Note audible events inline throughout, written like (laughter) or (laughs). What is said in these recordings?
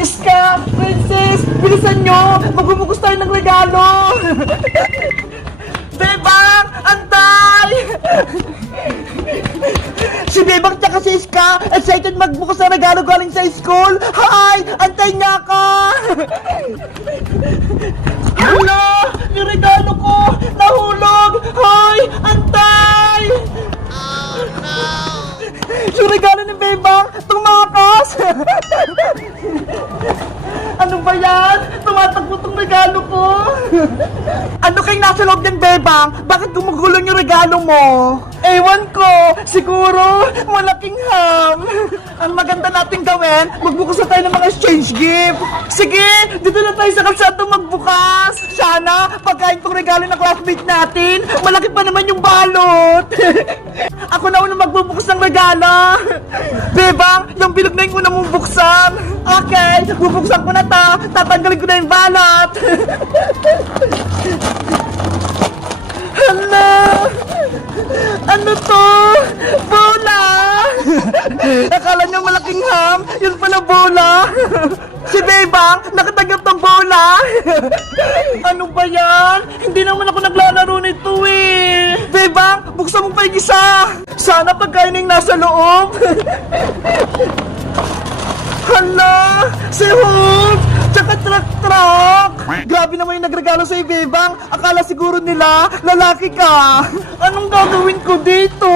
Iska! Princess! Bilisan nyo! Magbubukas tayo ng regalo! Bebang! (laughs) Antay! Si Bebang tsaka si Iska, excited magbukas ng regalo galing sa school! Hi! Antay niya ka! (laughs) ano ba yan? Tumatakbo tong regalo ko! ano kayong nasa loob ng Bebang? Bakit gumugulong yung regalo mo? Ewan ko! Siguro, malaking ham! Ang maganda nating gawin, magbukas na tayo ng mga exchange gift! Sige! Dito na tayo sa kalsado magbukas! Sana, pagkain tong regalo ng classmate natin, malaki pa naman yung balot! (laughs) Ako na unang magbubukas ng regalo! Bebang, yung bilog na yung una mong buksan! Okay, bubuksan ko na to! Tatanggalin ko na yung balot! Hala! Ano to? Bola! Akala niya malaking ham, yun pala bola! Si Bebang, nakatanggap ng bola! Ano ba yan? Hindi naman ako naglalaro nito eh! Bebang, buksan mo pa yung isa! Sana pagkain yung nasa loob! (laughs) Hala! Si Hulk! Tsaka truck-truck! Grabe naman yung nagregalo sa Bebang. Akala siguro nila, lalaki ka. Anong gagawin ko dito?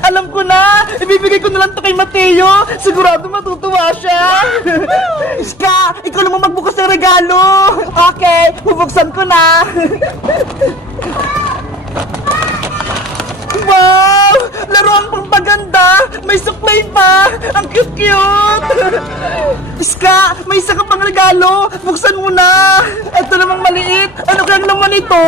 Alam ko na! Ibibigay ko na lang to kay Mateo. Sigurado matutuwa siya. (laughs) Iska, ikaw naman magbukas ng regalo. Okay, bubuksan ko na. (laughs) May suklay pa! Ang cute-cute! Iska, may isa ka pang regalo! Buksan mo na! Ito namang maliit! Ano kayang laman ito?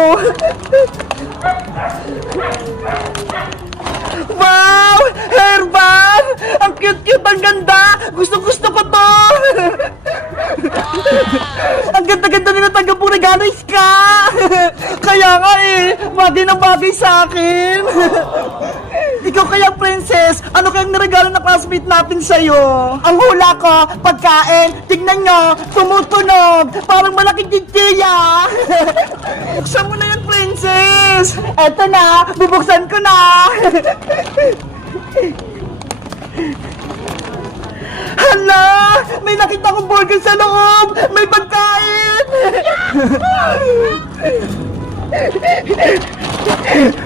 Wow! Hairband! Ang cute-cute! Ang ganda! Gusto-gusto ko to! Ang ganda-ganda nila tanggap po regalo, Iska! Kaya nga eh, bagay na bagay sa akin! Ikaw kaya, princess, ano kayang niregalo na classmate natin sa'yo? Ang hula ko, pagkain, tignan nyo, tumutunog, parang malaking tigtiya! (laughs) Buksan mo na yan, princess! Eto na, bubuksan ko na! (laughs) Hala! May nakita kong burger sa loob! May pagkain! (laughs)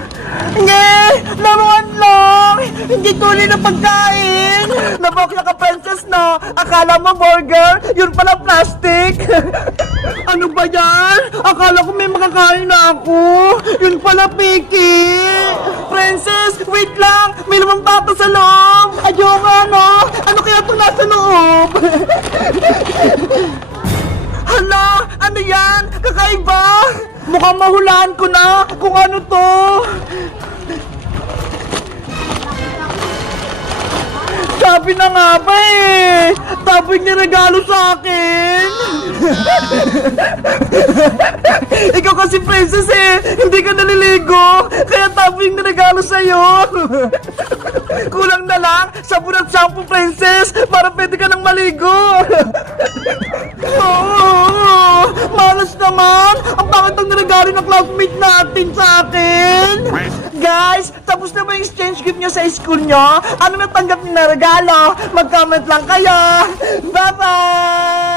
pagkain! Nabokla ka, princess, no? Akala mo burger? Yun pala plastic! (laughs) ano ba yan? Akala ko may makakain na ako! Yun pala piki! Princess, wait lang! May lamang bata sa loob! Ayoko, ano? Ano kaya itong nasa loob? (laughs) Hala! Ano yan? Kakaiba? Mukhang mahulaan ko na kung ano to. Sabi na nga ba eh! Tapos niregalo sa akin! (laughs) Ikaw kasi princess eh! Hindi ka naliligo! Kaya tapos yung niregalo sa'yo! (laughs) Kulang na lang, sabon at shampoo princess! Para pwede ka nang maligo! (laughs) nangyari ng classmate natin sa akin? Guys, tapos na ba yung exchange gift nyo sa school nyo? Ano natanggap nyo na regalo? Mag-comment lang kayo! Bye-bye!